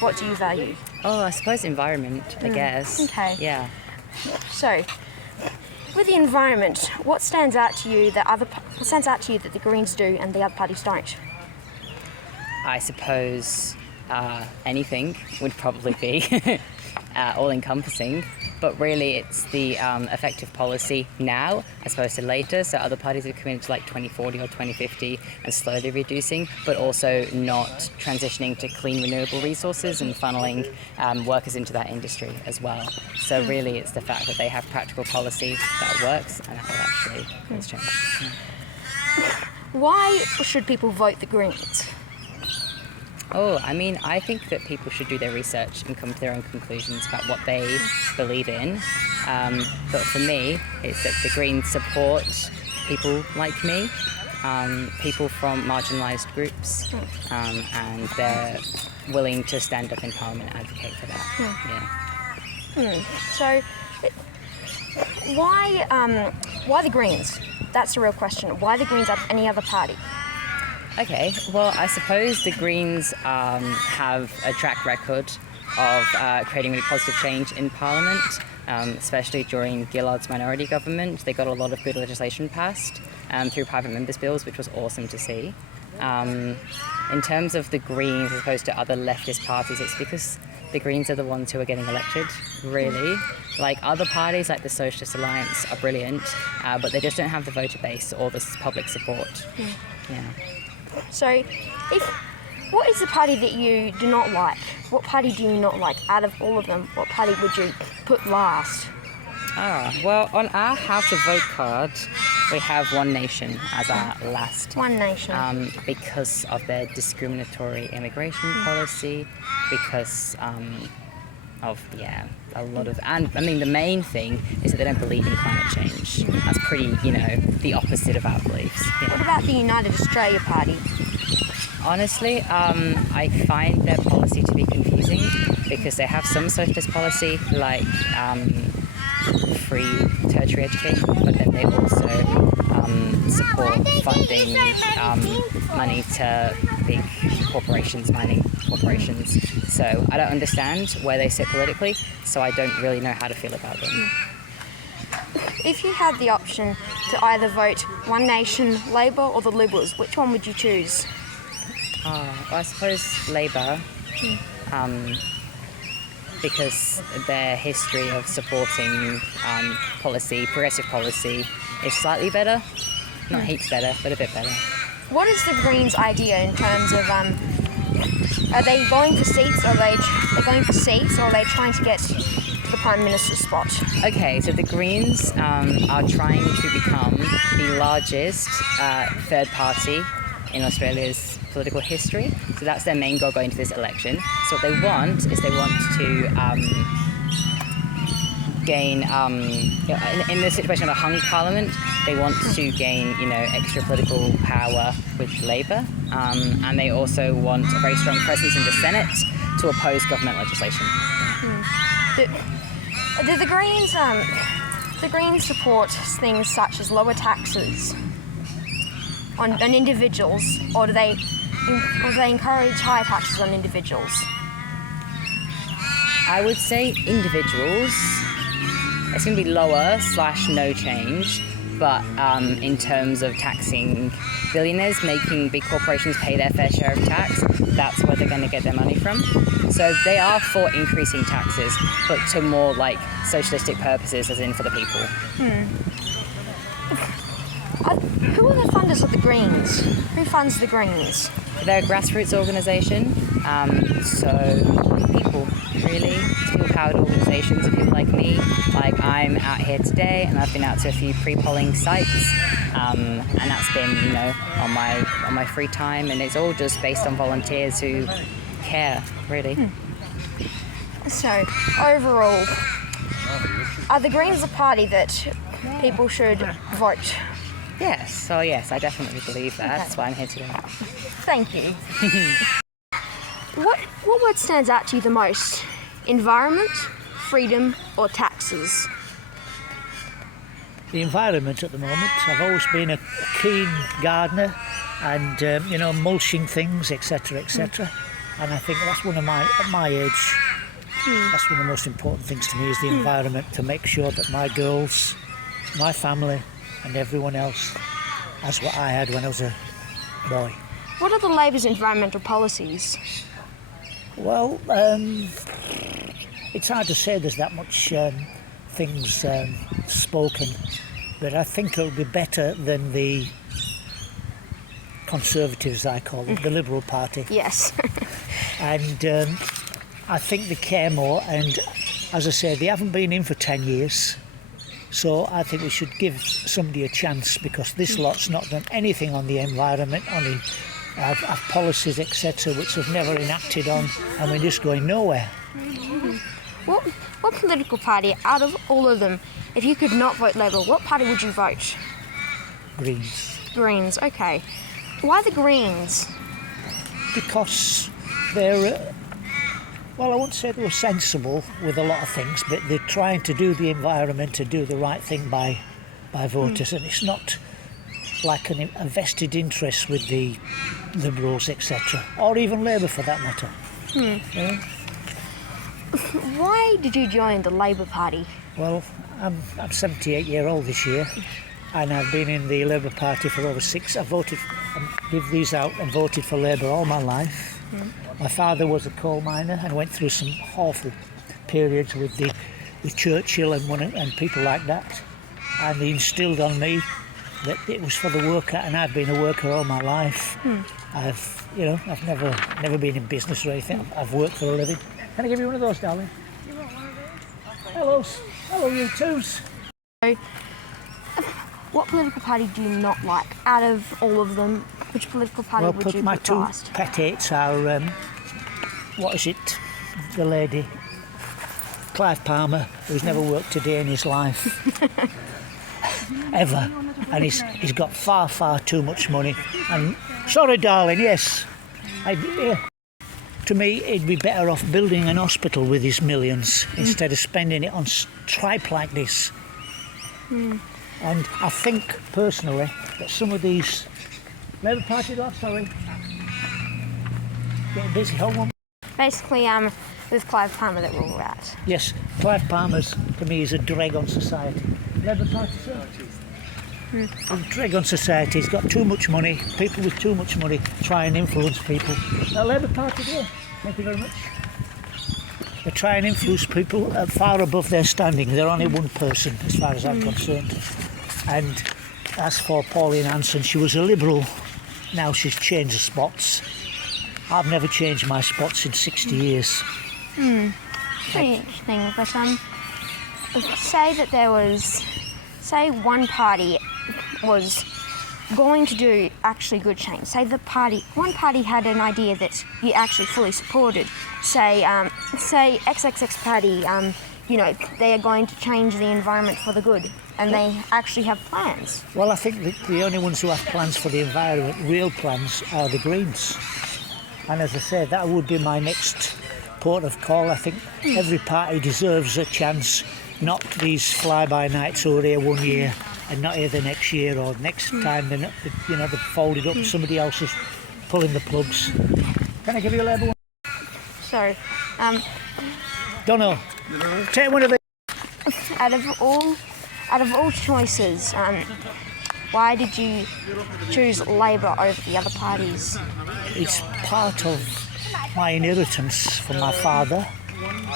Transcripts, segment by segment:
What do you value? Oh, I suppose environment, I guess. Okay. Yeah. So, with the environment, what stands out to you that the Greens do and the other parties don't? I suppose anything would probably be all-encompassing, but really it's the effective policy now as opposed to later. So other parties have committed to like 2040 or 2050 and slowly reducing, but also not transitioning to clean renewable resources and funneling workers into that industry as well. So really it's the fact that they have practical policy that works and that will actually cause change. Yeah. Why should people vote the Greens? Oh, I mean, I think that people should do their research and come to their own conclusions about what they believe in. But for me, it's that the Greens support people like me, people from marginalised groups, and they're willing to stand up in Parliament and advocate for that. Yeah. So, why the Greens? That's the real question. Why the Greens out of any other party? Okay, well, I suppose the Greens have a track record of creating really positive change in Parliament, especially during Gillard's minority government. They got a lot of good legislation passed through private members' bills, which was awesome to see. In terms of the Greens as opposed to other leftist parties, it's because the Greens are the ones who are getting elected, really. Like other parties like the Socialist Alliance are brilliant, but they just don't have the voter base or the public support. Yeah. So, what is the party that you do not like? What party do you not like? Out of all of them, what party would you put last? Well, on our How to Vote card, we have One Nation as our last. One Nation. Because of their discriminatory immigration policy, because of a lot of, and I mean the main thing is that they don't believe in climate change. That's pretty, the opposite of our beliefs. Yeah. What about the United Australia Party? Honestly, I find their policy to be confusing because they have some socialist policy like free tertiary education, but then they also support funding money to big corporations, mining corporations. So I don't understand where they sit politically, so I don't really know how to feel about them. If you had the option to either vote One Nation, Labor or the Liberals, which one would you choose? Well, I suppose Labor, because their history of supporting progressive policy, is slightly better. Not heaps better, but a bit better. What is the Greens' idea in terms of, are they going for seats, or are they trying to get the Prime Minister's spot? Okay, so the Greens are trying to become the largest third party in Australia's political history. So that's their main goal going into this election. So what they want to gain, in the situation of a hung parliament, they want to gain, extra political power with Labor, and they also want a very strong presence in the Senate to oppose government legislation. Do the Greens support things such as lower taxes on individuals, or do they encourage higher taxes on individuals? I would say individuals. It's going to be lower / no change, but in terms of taxing billionaires, making big corporations pay their fair share of tax, that's where they're going to get their money from. So they are for increasing taxes, but to more like socialistic purposes, as in for the people. Who are the funders of the Greens? Who funds the Greens? They're a grassroots organisation, so people, really, people-powered organisations of people like me. Like I'm out here today, and I've been out to a few pre-polling sites, and that's been, on my free time, and it's all just based on volunteers who care, really. So, overall, are the Greens a party that people should vote? Yes, I definitely believe that. Okay. That's why I'm here today. Thank you. What word stands out to you the most? Environment, freedom, or taxes? The environment at the moment. I've always been a keen gardener and, mulching things, etc., etc. And I think that's one of at my age, that's one of the most important things to me is the environment, to make sure that my girls, my family and everyone else has what I had when I was a boy. What are the Labor's environmental policies? Well, it's hard to say there's that much things spoken, but I think it'll be better than the Conservatives, I call them, the Liberal Party. Yes. And I think they care more, and as I said, they haven't been in for 10 years, so I think we should give somebody a chance, because this lot's not done anything on the environment, only have policies, etc., which have never enacted on, and we're just going nowhere. What political party, out of all of them, if you could not vote Labour, what party would you vote? Greens. Greens, okay. Why the Greens? Because they're, well, I won't say they were sensible with a lot of things, but they're trying to do the environment, to do the right thing by voters, and it's not like a vested interest with the Liberals, etc., or even Labour for that matter. Yeah? Why did you join the Labour Party? Well, I'm 78-year-old this year, and I've been in the Labour Party for over 6. I voted, give these out, and voted for Labour all my life. My father was a coal miner and went through some awful periods with Churchill and people like that, and he instilled on me that it was for the worker, and I've been a worker all my life. I've never been in business or anything. I've worked for a living. Can I give you one of those, darling? Hello, you twos. So, what political party do you not like? Out of all of them, which political party would you my put two last? pet hates are, what is it, the lady, Clive Palmer, who's never worked a day in his life, ever, and he's got far too much money. And sorry, darling, yes, to me, he'd be better off building an hospital with his millions instead of spending it on tripe like this. And I think, personally, that some of these Labour Party lads, sorry, getting busy, hold on. Basically, with Clive Palmer that we're all at. Yes, Clive Palmer's, to me, is a drag on society. Labour Party, sir? A drag on society. He's got too much money. People with too much money try and influence people. Labour Party, yeah. Thank you very much. They try and influence people far above their standing. They're only one person, as far as I'm concerned. And as for Pauline Hanson, she was a Liberal. Now she's changed the spots. I've never changed my spots in 60 years. Pretty interesting, but say one party was going to do actually good change. Say one party had an idea that you actually fully supported. Say XXX party, they are going to change the environment for the good, and they actually have plans. Well, I think that the only ones who have plans for the environment, real plans, are the Greens. And as I said, that would be my next port of call. I think every party deserves a chance, not these fly-by-nights who are here one year and not here the next year, or next time they've folded up, somebody else is pulling the plugs. Can I give you a Labour one? So, Don't know. Take one of the... out of all choices, why did you choose Labour over the other parties? It's part of my inheritance from my father,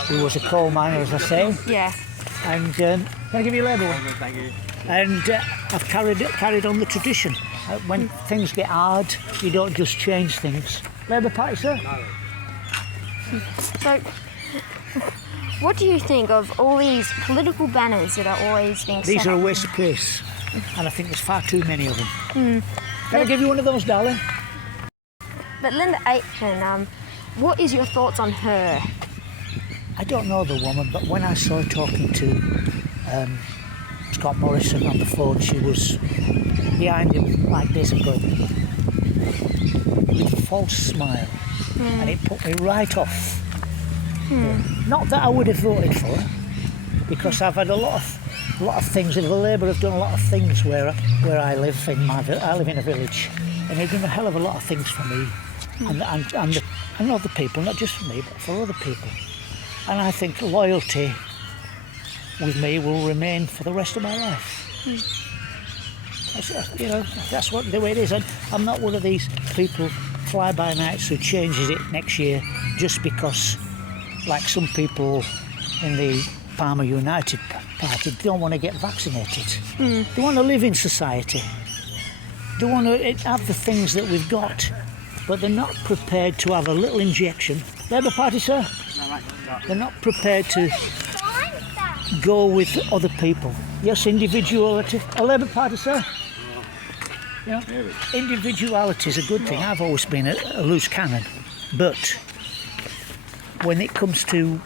who was a coal miner, as I say. Yeah. And can I give you a Labour one? Thank you. And I've carried on the tradition. When things get hard, you don't just change things. Labour Party, sir? So, what do you think of all these political banners that are always being set These are a up? waste of place, and I think there's far too many of them. Can I give you one of those, darling? But Linda Aitken, what is your thoughts on her? I don't know the woman, but when I saw her talking to Scott Morrison on the phone, she was behind him like this, and going with a false smile, and it put me right off. Not that I would have voted for her, because I've had a lot of things. The Labour have done a lot of things where I live I live in a village, and they've done a hell of a lot of things for me. and other people, not just for me, but for other people. And I think loyalty with me will remain for the rest of my life. That's what the way it is. I'm not one of these people fly-by-nights who changes it next year just because, like some people in the Palmer United Party, don't want to get vaccinated. They want to live in society. They want to have the things that we've got, but they're not prepared to have a little injection. Labour Party, sir? They're not prepared to go with other people. Yes, individuality. A Labour Party, sir? Individuality is a good thing. I've always been a loose cannon, but when it comes to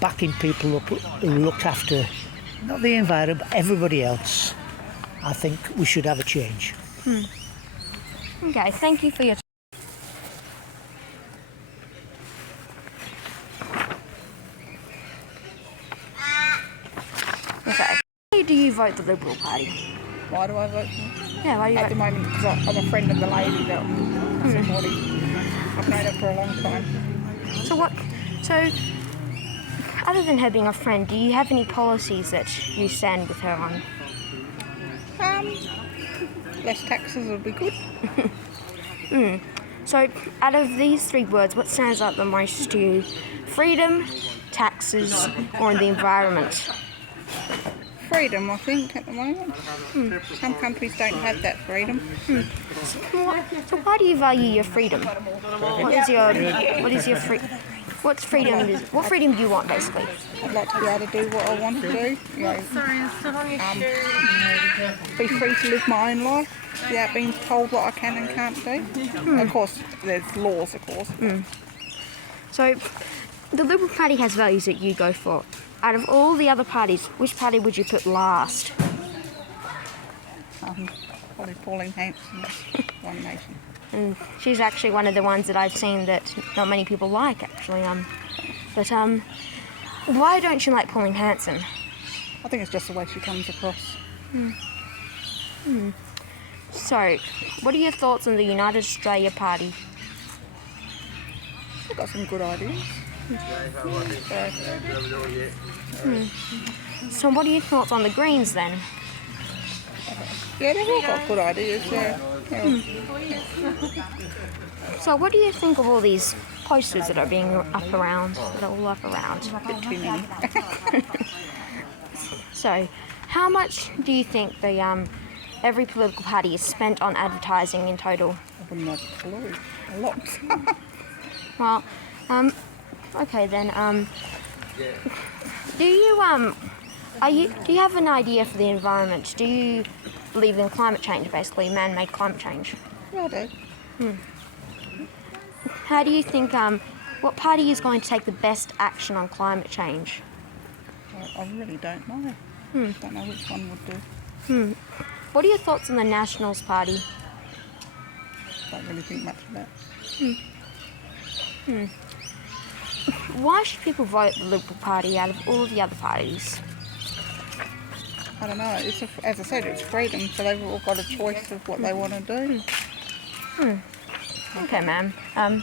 backing people up who look after not the environment but everybody else, I think we should have a change. Okay, thank you for your Okay. Why do you vote the Liberal Party? Why do I vote for him? Yeah, why do you At the vote? moment, because I'm a friend of the lady that supported. I've known her for a long time. So, other than her being a friend, do you have any policies that you stand with her on? Less taxes would be good. So, out of these three words, what stands out the most to you? Freedom, taxes, or the environment? Freedom, I think, at the moment. Some countries don't have that freedom. So, why do you value your freedom? What freedom do you want, basically? I'd like to be able to do what I want to do. Be free to live my own life without being told what I can and can't do. Of course, there's laws, of course. So, the Liberal Party has values that you go for. Out of all the other parties, which party would you put last? Probably Pauline Hanson's One Nation. And she's actually one of the ones that I've seen that not many people like, actually. But why don't you like Pauline Hanson? I think it's just the way she comes across. So, what are your thoughts on the United Australia Party? They've got some good ideas. So, what are your thoughts on the Greens then? Yeah, they've all got good ideas, yeah. So, what do you think of all these posters that are being up around? That are all up around. A bit too many. So, how much do you think the every political party is spent on advertising in total? I wouldn't have a clue. A lot. Well, okay then. Do you do you have an idea for the environment? Do you believe in climate change, basically man-made climate change? Yeah, I do. How do you think? What party is going to take the best action on climate change? I really don't know. Don't know which one would do. What are your thoughts on the Nationals Party? Don't really think much of that. Why should people vote the Liberal Party out of all of the other parties? I don't know. As I said, it's freedom, so they've all got a choice of what they want to do. Okay, ma'am.